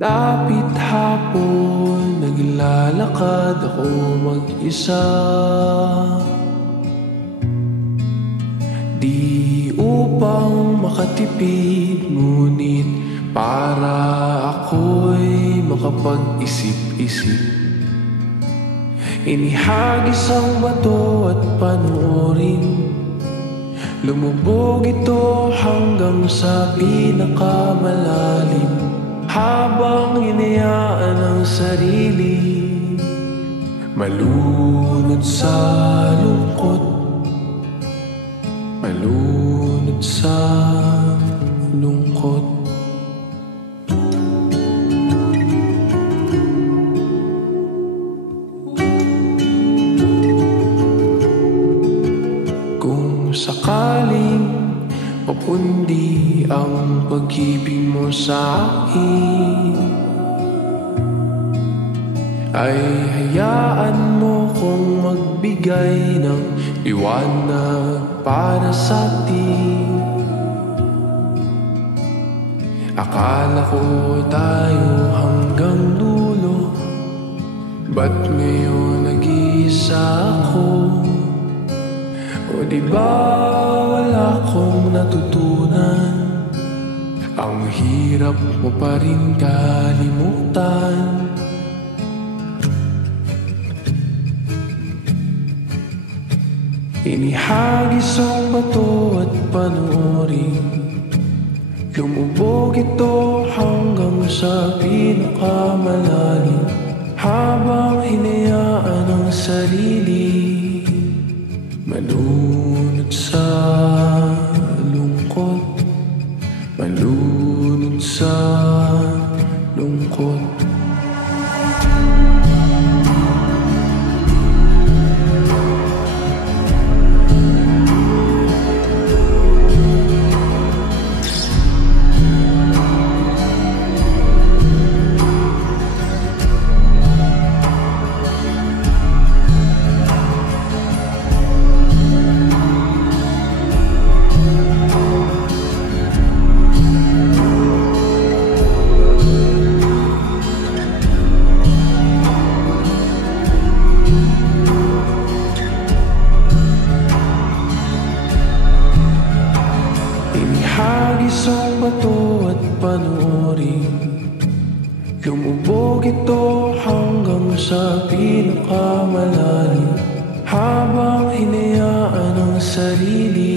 Dapit hapon, naglalakad ako mag-isa. Di upang makatipid, ngunit para ako'y makapag-isip-isip. Inihagis ang bato at panoorin, lumubog ito hanggang sa pinakamalalim. Habang hinayaan ang sarili malunod sa lungkot, malunod sa lungkot. Kung sakaling mapundi ang pag-ibig mo sa akin, ay hayaan mo kong magbigay ng liwanag para sa atin. Akala ko tayo hanggang dulo, ba't ngayon nag-iisa ako? O diba wala akong natutunan? Ang hirap mo pa rin kalimutan. Inihagis ang bato at panoorin, lumubog ito hanggang sa pinakamalalim. Habang hinayaan ang sarili malunod sa lungkot, malunod sa lungkot. Inihagis ang bato at panoorin, lumubog ito hanggang sa pinakamalalim. Habang hinayaan ang sarili